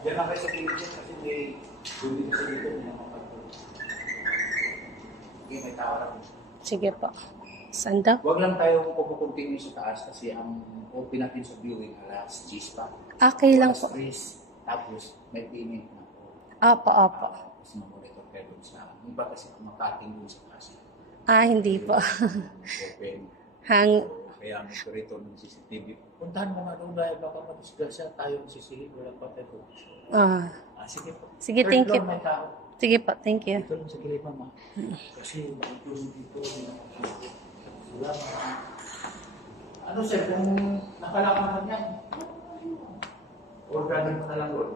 Diyan na kayo sa Philippines kasi may bumili sa dito ng mga pagkakas. Okay, may tawara ko. Sige po. Saan daw? Huwag lang tayo pupuncontinue sa taas kasi ang open natin sa viewing alas 10 pa. Okay lang po. Tapos may payment na po. Apo, apo. Tapos mamonitor kayo doon sa iba kasi makating doon sa taas. Hindi po. Open. Kaya may rito ng CCTV. Puntahan mo nga doon dahil baka madisgrasya tayo ng CCTV. Wala pa tayo. Sige po. Sige, thank you. Sige po, thank you. Ito lang sa kilay mama. Kasi bakit yung dito. Wala pa. Ano sir, kung nakalakaman yan, organin mo na lang doon.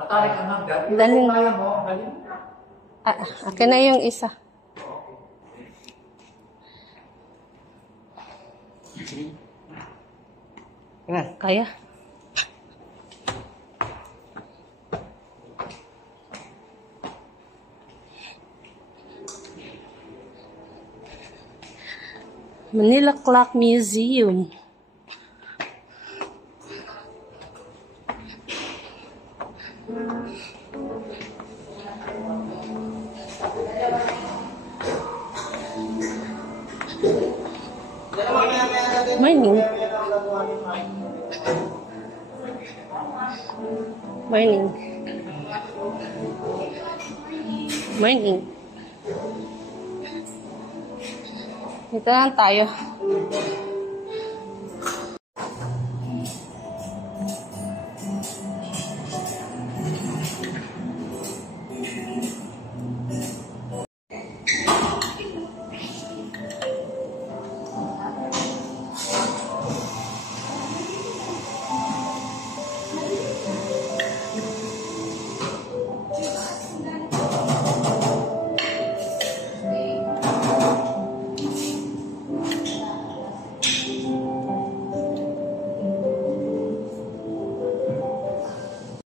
Matarik ka nga. Dahil kung kaya mo, galing mo na. Akin na yung isa. Kaya? Manila Clock Museum. Morning. Morning. Morning. Dito lang tayo.